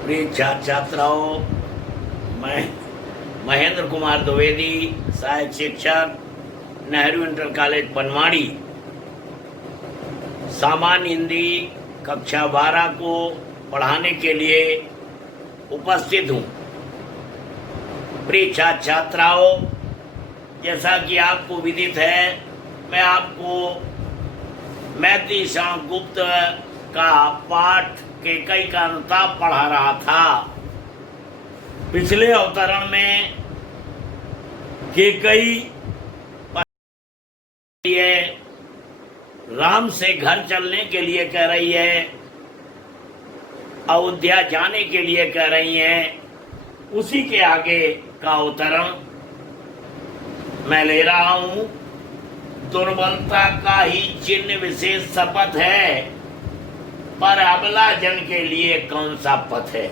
प्रिय छात्र छात्राओं, मैं महेंद्र कुमार द्विवेदी, सहायक शिक्षक, नेहरू इंटर कॉलेज पनवाड़ी, सामान्य हिंदी कक्षा 12 को पढ़ाने के लिए उपस्थित हूँ। प्रिय छात्र छात्राओं, जैसा कि आपको विदित है, मैं आपको मैत्री शाम गुप्त का पाठ केकई का अनुताप पढ़ा रहा था। पिछले अवतरण में केकई राम से घर चलने के लिए कह रही है, अयोध्या जाने के लिए कह रही हैं। उसी के आगे का अवतरण मैं ले रहा हूं। दुर्बलता का ही चिन्ह विशेष शपथ है, पर अबला जन के लिए कौन सा पथ है।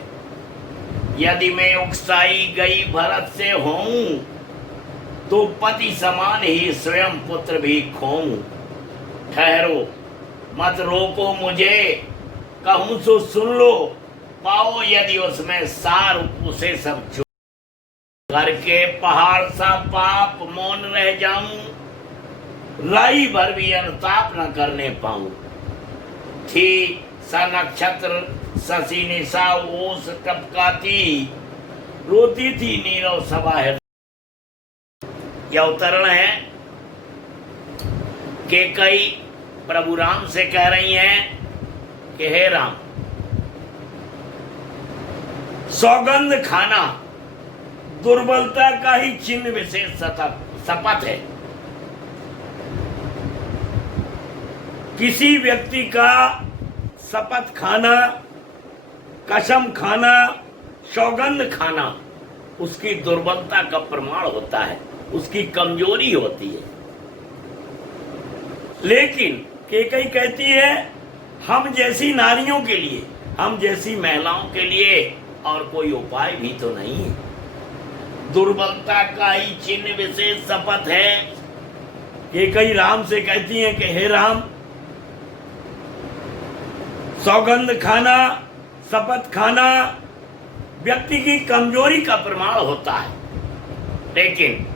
यदि मैं उकसाई गई भरत से होऊं, तो पति समान ही स्वयं पुत्र भी खोऊं। ठहरो मत रोको मुझे, कहूं सो सुन लो, पाओ यदि उसमें सार उसे सब छू। करके पहाड़ सा पाप मौन रह जाऊं, राई भर भी अनुताप न करने पाऊं। थी स नक्षत्र शशि निशा ओस टपकाती, रोती थी नीरव सभा है। यह अवतरण है। केकई प्रभु राम से कह रही हैं कि हे राम, सौगंध खाना दुर्बलता का ही चिन्ह विशेष शपथ है। किसी व्यक्ति का शपथ खाना, कसम खाना, सौगंध खाना उसकी दुर्बलता का प्रमाण होता है, उसकी कमजोरी होती है। लेकिन केकई कहती है, हम जैसी नारियों के लिए, हम जैसी महिलाओं के लिए और कोई उपाय भी तो नहीं है। दुर्बलता का ही चिन्ह विशेष शपथ है। केकई राम से कहती हैं कि हे राम, सौगंध खाना, शपथ खाना व्यक्ति की कमजोरी का प्रमाण होता है, लेकिन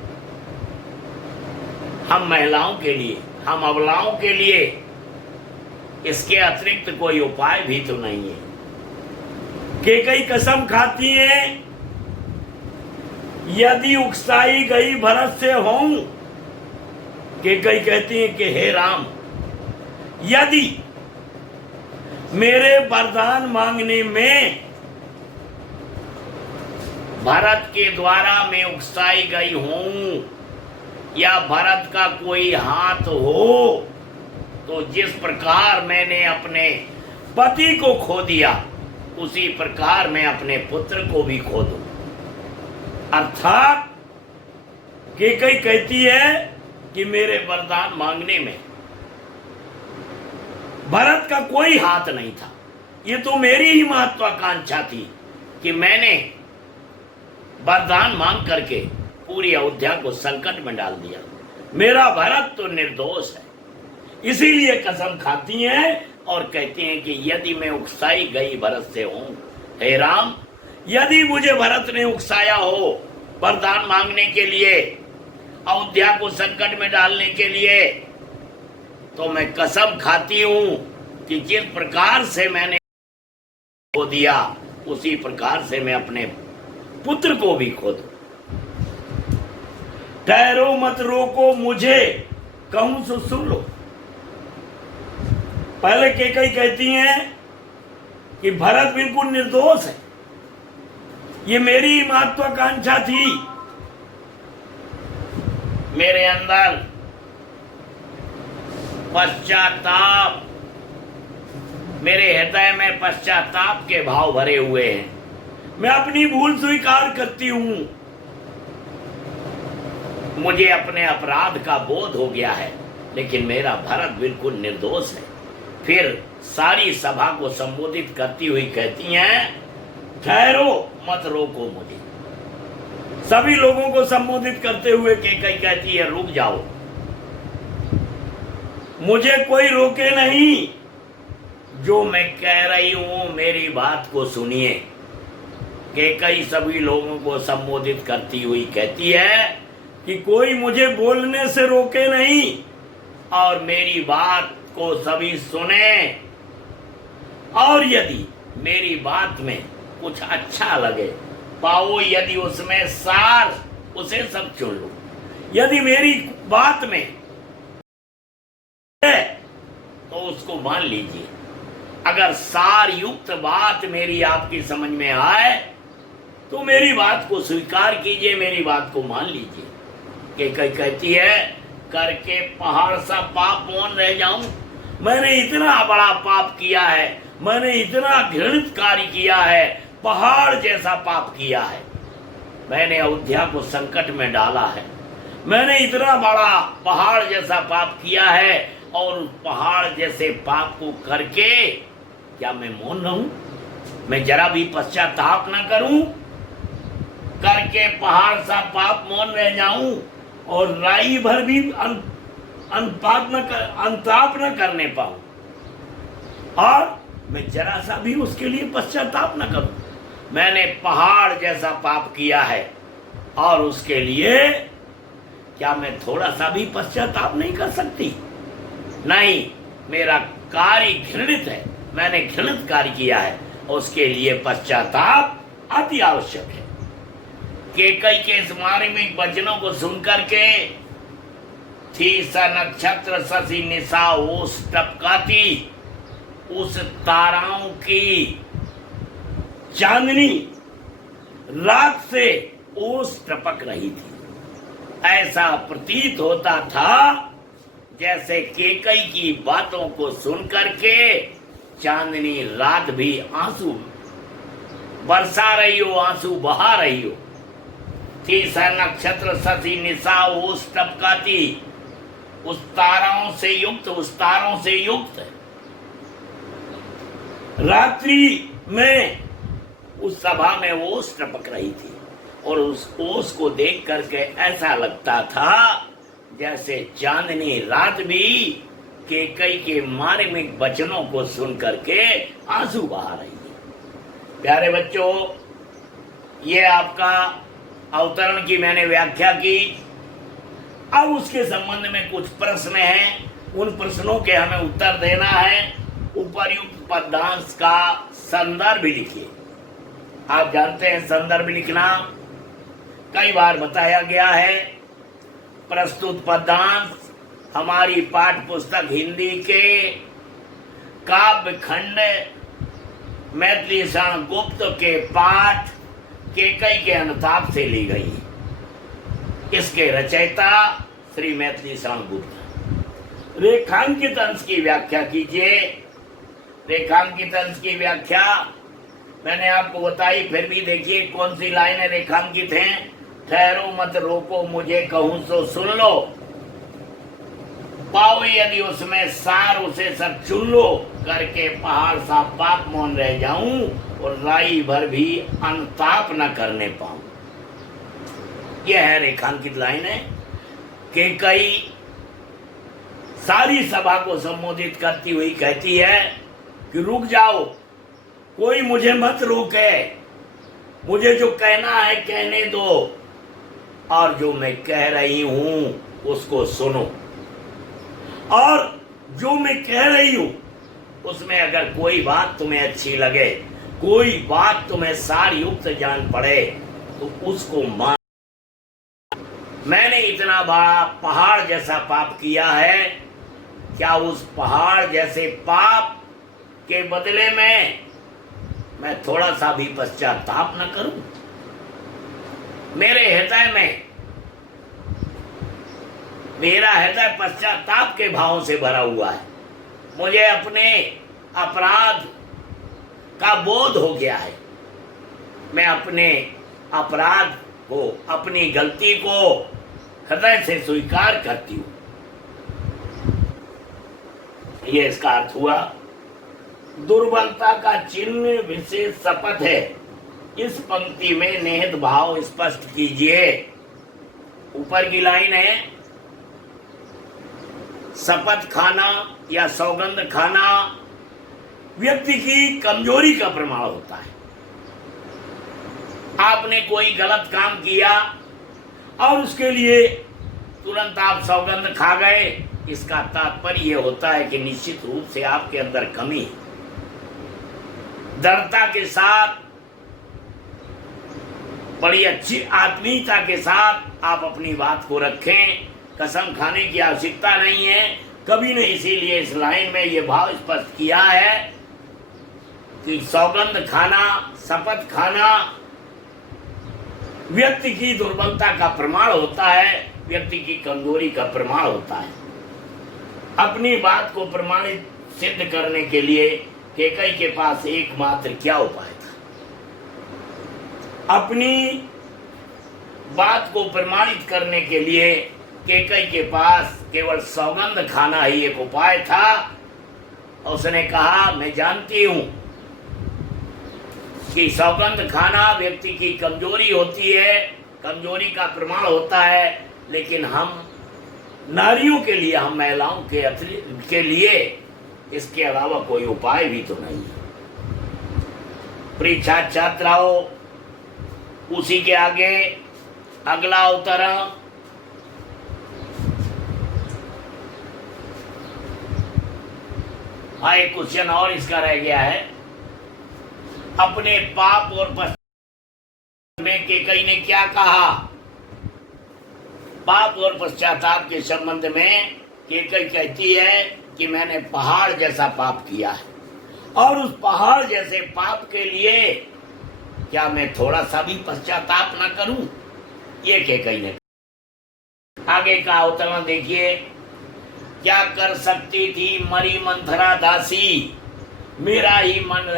हम महिलाओं के लिए, हम अबलाओं के लिए इसके अतिरिक्त कोई उपाय भी तो नहीं है। केकई कसम खाती है, यदि उकसाई गई भरत से होऊं। केकई कहती है कि हे राम, यदि मेरे वरदान मांगने में भरत के द्वारा मैं उकसाई गई हूं, या भरत का कोई हाथ हो, तो जिस प्रकार मैंने अपने पति को खो दिया, उसी प्रकार मैं अपने पुत्र को भी खो दूं। अर्थात केकई कहती है कि मेरे वरदान मांगने में भरत का कोई हाथ नहीं था। ये तो मेरी ही महत्वाकांक्षा थी कि मैंने वरदान मांग करके पूरी अयोध्या को संकट में डाल दिया। मेरा भरत तो निर्दोष है। इसीलिए कसम खाती हैं और कहती हैं कि यदि मैं उकसाई गई भरत से हूं, हे राम, यदि मुझे भरत ने उकसाया हो वरदान मांगने के लिए, अयोध्या को संकट में डालने के लिए, तो मैं कसम खाती हूं कि जिस प्रकार से मैंने खो दिया, उसी प्रकार से मैं अपने पुत्र को भी खो दूं। ठहरो मत रोको मुझे, कहूं सो सुन लो। पहले केकई कहती हैं कि भरत बिल्कुल निर्दोष है, ये मेरी महत्वाकांक्षा थी। मेरे अंदर पश्चाताप, मेरे हृदय में पश्चाताप के भाव भरे हुए हैं। मैं अपनी भूल स्वीकार करती हूं। मुझे अपने अपराध का बोध हो गया है, लेकिन मेरा भरत बिल्कुल निर्दोष है। फिर सारी सभा को संबोधित करती हुई कहती हैं, ठहरो मत रोको मुझे। सभी लोगों को संबोधित करते हुए केकई कहती है, रुक जाओ, मुझे कोई रोके नहीं। जो मैं कह रही हूं मेरी बात को सुनिए। कि कई सभी लोगों को संबोधित करती हुई कहती है कि कोई मुझे बोलने से रोके नहीं और मेरी बात को सभी सुने, और यदि मेरी बात में कुछ अच्छा लगे पाओ, यदि उसमें सार, उसे सब चुन लो। यदि मेरी बात में है तो उसको मान लीजिए। अगर सार युक्त बात मेरी आपकी समझ में आए तो मेरी बात को स्वीकार कीजिए, मेरी बात को मान लीजिए। कि कई कहती है करके पहाड़ सा पाप मौन रह जाऊं। मैंने इतना बड़ा पाप किया है, मैंने इतना घृणित कार्य किया है, पहाड़ जैसा पाप किया है। मैंने अयोध्या को संकट में डाला है, मैंने इतना बड़ा पहाड़ जैसा पाप किया है, और उस पहाड़ जैसे पाप को करके क्या मैं मौन रहूं? मैं जरा भी पश्चाताप न करूं? करके पहाड़ सा पाप मौन रह जाऊं और राई भर भी अंताप न करने पाऊं, और मैं जरा सा भी उसके लिए पश्चाताप न करूं। मैंने पहाड़ जैसा पाप किया है और उसके लिए क्या मैं थोड़ा सा भी पश्चाताप नहीं कर सकती? नहीं, मेरा कार्य घृणित है, मैंने घृणित कार्य किया है, उसके लिए पश्चाताप अति आवश्यक है। केकई के इस मार्मिक वचनों को सुनकर के थी स नक्षत्र शशि निशा ओस टपकाती, उस ताराओं की चांदनी रात से ओस टपक रही थी। ऐसा प्रतीत होता था जैसे केकई की बातों को सुनकर के चांदनी रात भी आंसू बरसा रही हो, आंसू बहा रही हो। थी स नक्षत्र शशि निशा ओस टपकाती, उस ताराओं से युक्त, उस तारों से युक्त रात्रि में उस सभा में ओस टपक रही थी, और उस ओस को देख करके ऐसा लगता था जैसे चांदनी रात भी केकई के मार्मिक वचनों को सुन करके आंसू बहा रही है। प्यारे बच्चों, ये आपका अवतरण की मैंने व्याख्या की। अब उसके संबंध में कुछ प्रश्न हैं, उन प्रश्नों के हमें उत्तर देना है। उपर्युक्त पदांश का संदर्भ लिखिए। आप जानते हैं संदर्भ लिखना कई बार बताया गया है। प्रस्तुत पदांश हमारी पाठ्य पुस्तक हिंदी के काव्य खंड मैथिली शरण गुप्त के पाठ केकई के अनुताप से ली गई। इसके रचयिता श्री मैथिली शरण गुप्त। रेखांकित अंश की व्याख्या कीजिए। रेखांकित अंश की व्याख्या मैंने आपको बताई, फिर भी देखिए कौन सी लाइनें रेखांकित हैं। ठहरो मत रोको मुझे कहूं सो सुन लो, पाओ यदि उसमें सार उसे सब चुन लो, करके पहाड़ सा पाप मौन रह जाऊं और राई भर भी अनुताप न करने पाऊं। यह है रेखांकित लाइन है। केकई सारी सभा को संबोधित करती हुई कहती है कि रुक जाओ, कोई मुझे मत रोके, मुझे जो कहना है कहने दो, और जो मैं कह रही हूं उसको सुनो, और जो मैं कह रही हूं उसमें अगर कोई बात तुम्हें अच्छी लगे, कोई बात तुम्हें सार युक्त जान पड़े तो उसको मान। मैंने इतना बड़ा पहाड़ जैसा पाप किया है, क्या उस पहाड़ जैसे पाप के बदले में मैं थोड़ा सा भी पश्चाताप न करूं? मेरे हृदय में, मेरा हृदय पश्चाताप के भावों से भरा हुआ है। मुझे अपने अपराध का बोध हो गया है। मैं अपने अपराध को, अपनी गलती को हृदय से स्वीकार करती हूं। ये इसका अर्थ हुआ। दुर्बलता का चिन्ह विशेष शपथ है। इस पंक्ति में निहित भाव स्पष्ट कीजिए। ऊपर की लाइन है, शपथ खाना या सौगंध खाना व्यक्ति की कमजोरी का प्रमाण होता है। आपने कोई गलत काम किया और उसके लिए तुरंत आप सौगंध खा गए, इसका तात्पर्य यह होता है कि निश्चित रूप से आपके अंदर कमी है। दृढ़ता के साथ, बड़ी अच्छी आत्मीयता के साथ आप अपनी बात को रखें। कसम खाने की आवश्यकता नहीं है कभी नहीं। इसीलिए इस लाइन में यह भाव स्पष्ट किया है कि सौगंध खाना, शपथ खाना व्यक्ति की दुर्बलता का प्रमाण होता है, व्यक्ति की कमजोरी का प्रमाण होता है। अपनी बात को प्रमाणित सिद्ध करने के लिए कैकेयी के पास एकमात्र क्या उपाय था? अपनी बात को प्रमाणित करने के लिए कैकेयी के पास केवल सौगंध खाना ही एक उपाय था। उसने कहा, मैं जानती हूं कि सौगंध खाना व्यक्ति की कमजोरी होती है, कमजोरी का प्रमाण होता है, लेकिन हम नारियों के लिए, हम महिलाओं के लिए इसके अलावा कोई उपाय भी तो नहीं है। प्रिय छात्र छात्राओं, उसी के आगे अगला उदाहरण, एक क्वेश्चन और इसका रह गया है। अपने पाप और पश्चाताप में कैकेयी ने क्या कहा? पाप और पश्चाताप के संबंध में कैकेयी कहती है कि मैंने पहाड़ जैसा पाप किया है और उस पहाड़ जैसे पाप के लिए क्या मैं थोड़ा सा भी पश्चाताप न करूं? ये कैकेयी ने। आगे का अवतरण देखिए। क्या कर सकती थी मरी मंथरा दासी, मेरा ही मन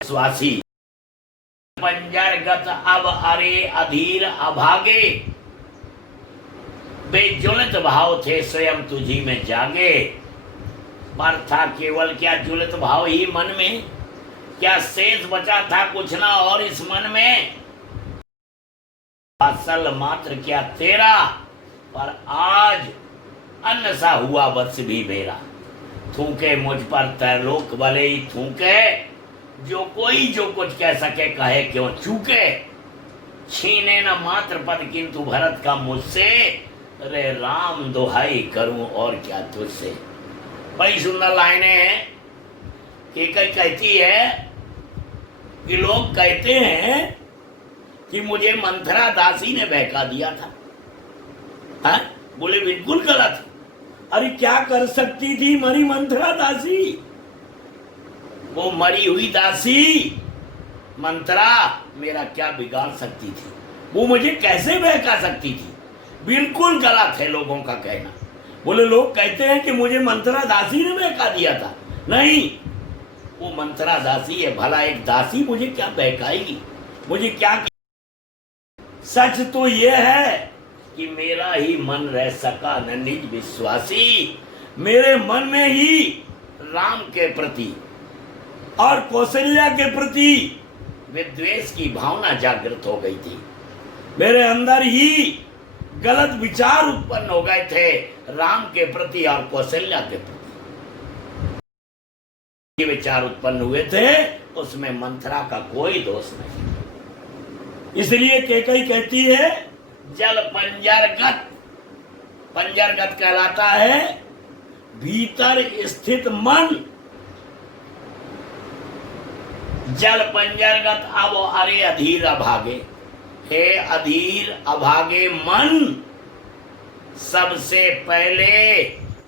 विश्वासी। पंजरगत अब अरे अधीर अभागे, बेजुलत भाव थे स्वयं तुझी में जागे। पर था केवल क्या जुलत भाव ही मन में? क्या शेष बचा था कुछ ना और इस मन में? असल मात्र क्या तेरा, पर आज अन्न सा हुआ वत्स भी मेरा। थूके मुझ पर त्रैलोक भले ही थूके, जो कोई जो कुछ कह सके कहे क्यों चूके। छीने न मात्र पद किंतु भरत का मुझसे, अरे राम दुहाई करूं और क्या तुझसे। बड़ी सुंदर लाइनें हैं। कैकेयी कहती है कि लोग कहते हैं कि मुझे मंथरा दासी ने बहका दिया था। हाँ? बोले बिल्कुल गलत। अरे क्या कर सकती थी मरी मंथरा दासी? वो मरी हुई दासी मंथरा मेरा क्या बिगाड़ सकती थी? वो मुझे कैसे बहका सकती थी? बिल्कुल गलत है लोगों का कहना। बोले लोग कहते हैं कि मुझे मंथरा दासी ने बहका दिया था। नहीं, वो मंथरा दासी है। भला एक दासी मुझे क्या बहकाएगी? मुझे क्या? सच तो ये है कि मेरा ही मन रह सका न निज विश्वासी। मेरे मन में ही राम के प्रति और कौशल्या के प्रति विद्वेष की भावना जागृत हो गई थी। मेरे अंदर ही गलत विचार उत्पन्न हो गए थे राम के प्रति और कौशल्या के प्रति विचार उत्पन्न हुए थे, उसमें मंथरा का कोई दोष नहीं। इसलिए कैकेयी कहती है जल पंजरगत, पंजरगत कहलाता है भीतर स्थित मन। जल पंजरगत अब अरे अधीर अभागे, हे अधीर अभागे मन, सबसे पहले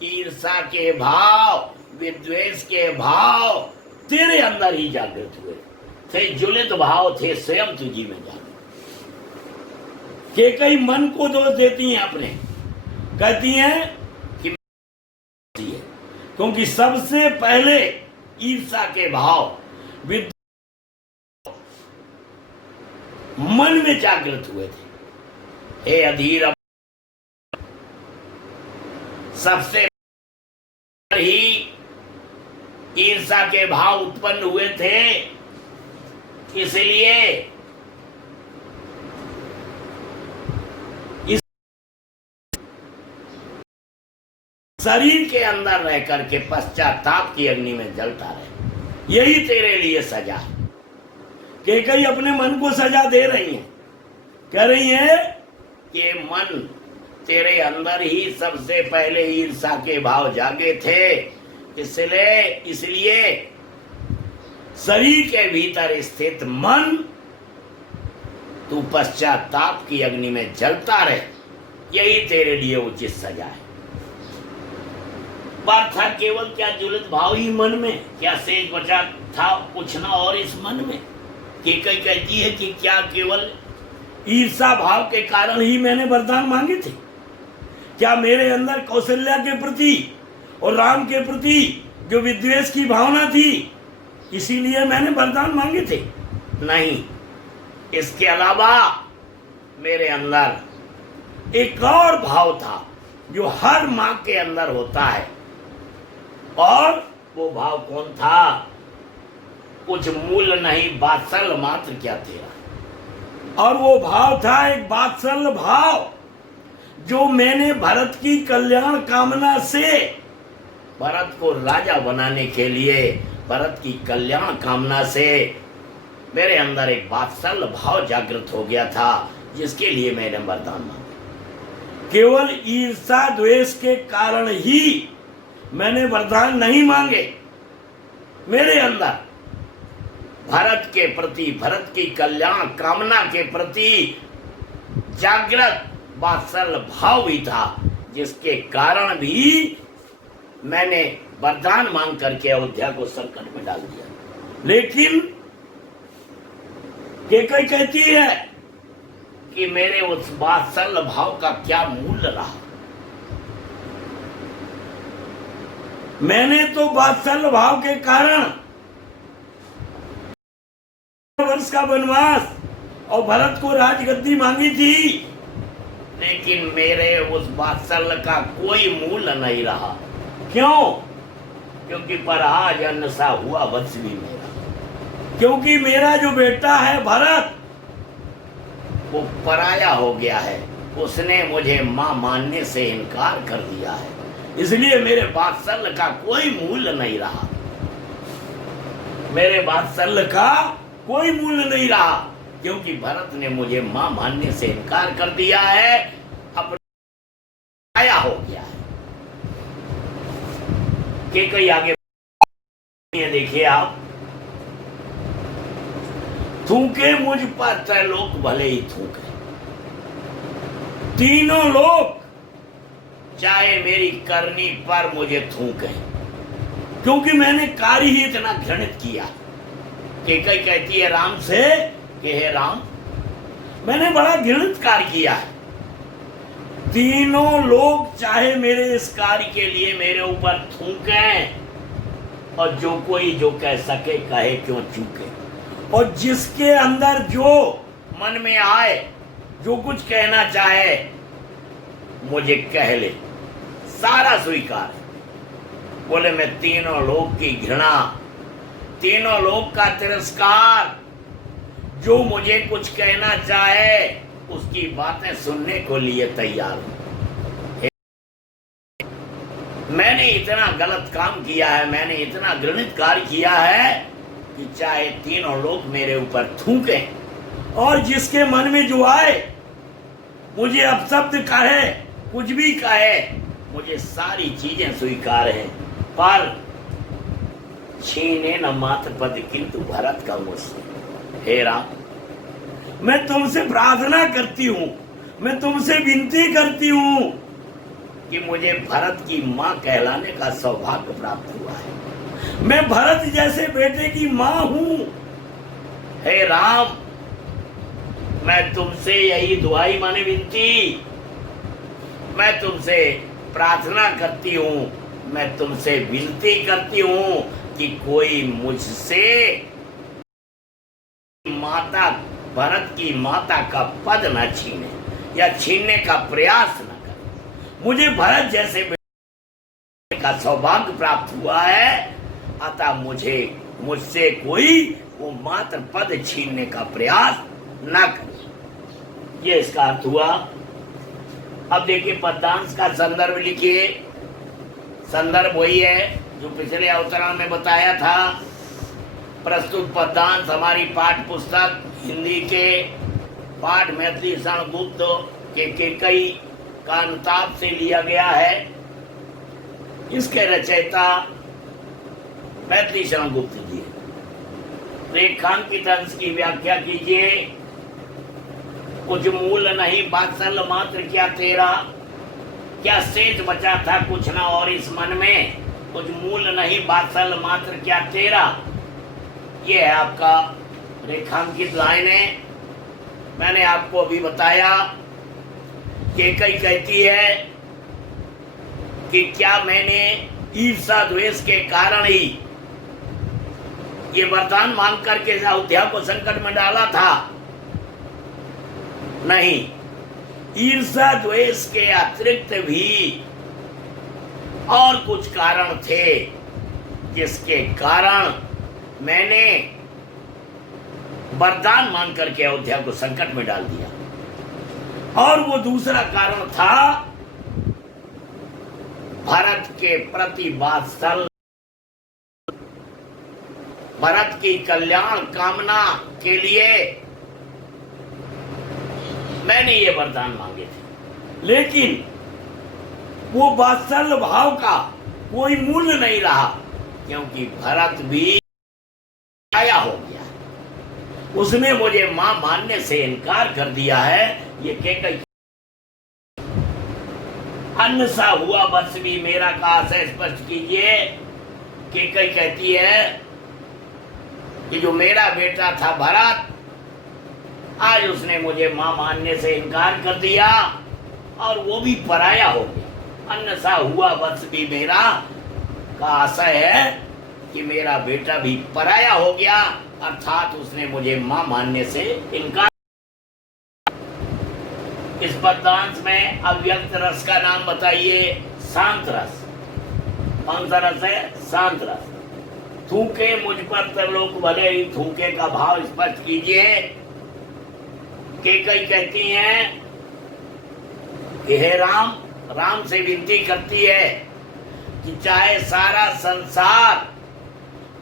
ईर्षा के भाव, विद्वेष के भाव तेरे अंदर ही जागृत हुए थे। जुलित भाव थे स्वयं तुझी में जागृत। कैकेयी मन को दोष देती हैं अपने, कहती हैं कि क्योंकि सबसे पहले ईर्षा के भाव मन में जागृत हुए थे। हे अधीर, सबसे ही ईर्षा के भाव उत्पन्न हुए थे। इसलिए शरीर के अंदर रह करके पश्चाताप की अग्नि में जलता रहे, यही तेरे लिए सजा है। कैकेयी अपने मन को सजा दे रही है, कह रही है कि मन तेरे अंदर ही सबसे पहले ईर्षा के भाव जागे थे, इसलिए शरीर के भीतर स्थित मन तू पश्चाताप की अग्नि में जलता रहे, यही तेरे लिए उचित सजा है। बात था केवल क्या ज्वलित भाव ही मन में, क्या शेष बचा था कुछ ना और इस मन में। कैकेयी कहती है कि क्या केवल ईर्षा भाव के कारण ही मैंने वरदान मांगे थे? क्या मेरे अंदर कौशल्या के प्रति और राम के प्रति जो विद्वेष की भावना थी, इसीलिए मैंने वरदान मांगे थे? नहीं, इसके अलावा मेरे अंदर एक और भाव था जो हर मां के अंदर होता है, और वो भाव कौन था? कुछ मूल नहीं, वात्सल्य मात्र क्या तेरा। और वो भाव था एक वात्सल्य भाव, जो मैंने भरत की कल्याण कामना से भरत को राजा बनाने के लिए, भरत की कल्याण कामना से मेरे अंदर एक वात्सल्य भाव जागृत हो गया था, जिसके लिए मैंने वरदान मांगा। केवल ईर्षा द्वेष के कारण ही मैंने वरदान नहीं मांगे। मेरे अंदर भरत के प्रति, भरत की कल्याण कामना के प्रति जागृत वात्सल्य भाव भी था, जिसके कारण भी मैंने वरदान मांग करके अयोध्या को संकट में डाल दिया। लेकिन कैकेयी कहती है कि मेरे उस वात्सल्य भाव का क्या मूल्य रहा। मैंने तो वात्सल्य भाव के कारण वर्ष का वनवास और भरत को राजगद्दी मांगी थी, लेकिन मेरे उस वात्सल्य का कोई मूल्य नहीं रहा। क्यों? क्योंकि पराज अन्न सा हुआ वत्स भी मेरा। क्योंकि मेरा जो बेटा है भरत, वो पराया हो गया है, उसने मुझे मां मानने से इनकार कर दिया है, इसलिए मेरे वात्सल्य का कोई मूल्य नहीं रहा। मेरे वात्सल्य का कोई मूल्य नहीं रहा, क्योंकि भरत ने मुझे मां मानने से इनकार कर दिया है, अपना पराया हो गया है। कैकेयी आगे देखिए आप, थूके मुझ पर त्रैलोक भले ही थूके, तीनों लोग चाहे मेरी करनी पर मुझे थूके, क्योंकि मैंने कार्य ही इतना घृणित किया। कैकेयी कहती है राम से कि हे राम, मैंने बड़ा घृणित कार्य किया है। तीनों लोग चाहे मेरे इस कार्य के लिए मेरे ऊपर थूकें, और जो कोई जो कह सके कहे, क्यों चूके। और जिसके अंदर जो मन में आए, जो कुछ कहना चाहे मुझे कह ले, सारा स्वीकार है। बोले मैं तीनों लोग की घृणा, तीनों लोग का तिरस्कार, जो मुझे कुछ कहना चाहे उसकी बातें सुनने को लिए तैयार हूं। मैंने इतना गलत काम किया है, मैंने इतना घृणित कार्य किया है कि चाहे तीनों लोग मेरे ऊपर थूके, और जिसके मन में जो आए मुझे अपशब्द कहे, कुछ भी कहे, मुझे सारी चीजें स्वीकार है, पर छीने न मात्र पद किंतु भरत का मुझसे। हे राम, मैं तुमसे प्रार्थना करती हूँ, मैं तुमसे विनती करती हूँ कि मुझे भरत की माँ कहलाने का सौभाग्य प्राप्त हुआ है। मैं भरत जैसे बेटे की माँ हूँ। हे राम, मैं तुमसे यही दुआई माने विनती, मैं तुमसे प्रार्थना करती हूँ, मैं तुमसे विनती करती हूँ कि कोई मुझसे माता, भरत की माता का पद न छीने या छीनने का प्रयास न करे। मुझे भरत जैसे बेटे का सौभाग्य प्राप्त हुआ है, अतः मुझसे कोई वो मात्र पद छीनने का प्रयास न करे। ये इसका अर्थ हुआ। अब देखिए पद्यांश का संदर्भ लिखिए। संदर्भ वही है जो पिछले अवतरण में बताया था। प्रस्तुत पद्यांश हमारी पाठ पुस्तक हिंदी के पाठ मैथिली शरण गुप्त के केकई का अनुताप से लिया गया है। इसके रचयिता मैथिली शरण गुप्त जी। रेखांकित अंश की व्याख्या कीजिए। कुछ मूल नहीं वात्सल्य मात्र क्या तेरा, क्या शेष बचा था कुछ ना और इस मन में, कुछ मूल नहीं वात्सल्य मात्र क्या तेरा। ये है आपका रेखांकित लाइन है। मैंने आपको अभी बताया केकई कहती है कि क्या मैंने ईर्षा द्वेष के कारण ही ये वरदान मांग करके अयोध्या को संकट में डाला था? नहीं, ईर्षा द्वेष के अतिरिक्त भी और कुछ कारण थे जिसके कारण मैंने वरदान मांग करके अयोध्या को संकट में डाल दिया। और वो दूसरा कारण था भरत के प्रति वात्सल्य, भरत की कल्याण कामना के लिए मैंने ये वरदान मांगे थे। लेकिन वो वात्सल्य भाव का कोई मूल्य नहीं रहा, क्योंकि भरत भी आया हो गया। उसने मुझे मां मानने से इनकार कर दिया है। ये केकई अन्न सा हुआ बस भी मेरा का आशय स्पष्ट कीजिए। केकई कहती है कि जो मेरा बेटा था भरत, आज उसने मुझे मां मानने से इनकार कर दिया और वो भी पराया हो गया। अन्न सा हुआ बस भी मेरा का आशय है कि मेरा बेटा भी पराया हो गया, अर्थात उसने मुझे मां मानने से इनकार। इस पद्यांश में अव्यक्त रस का नाम बताइए। शांत रस। कौन सा रस है? शांत रस। थूके मुझ पर त्रिलोक भले ही थूके का भाव स्पष्ट कीजिए। केकई कहती हैं कि हे राम, राम से विनती करती है कि चाहे सारा संसार,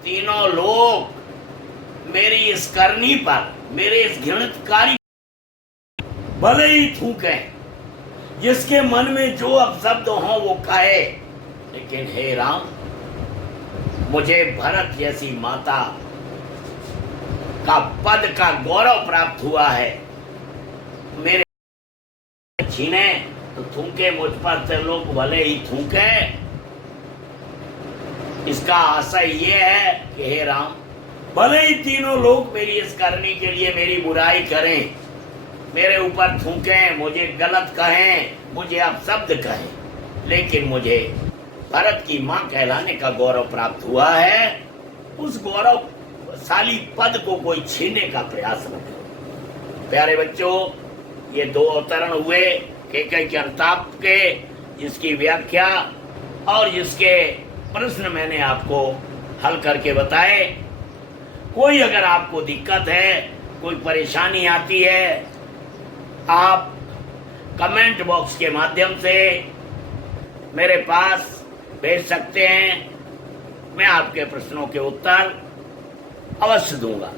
तीनों लोग मेरी इस करनी पर, मेरे इस घृणित कार्य भले ही थूके, जिसके मन में जो अपशब्द हो वो कहे, लेकिन हे राम, मुझे भरत जैसी माता का पद का गौरव प्राप्त हुआ है। मेरे छीने तो थूके मुझ पर त्रिलोक भले ही थूके। इसका आशय ये है कि हे राम, भले ही तीनों लोग मेरी इस करनी के लिए मेरी बुराई करें, मेरे ऊपर थूकें, मुझे गलत कहें, मुझे अपशब्द कहें, लेकिन मुझे भरत की मां कहलाने का गौरव प्राप्त हुआ है। उस गौरवशाली पद को कोई छीनने का प्रयास न करे। प्यारे बच्चों, ये दो अवतरण हुए केकई के अनुताप के, जिसकी व्याख्या और जिसके प्रश्न मैंने आपको हल करके बताए। कोई अगर आपको दिक्कत है, कोई परेशानी आती है, आप कमेंट बॉक्स के माध्यम से मेरे पास भेज सकते हैं। मैं आपके प्रश्नों के उत्तर अवश्य दूंगा।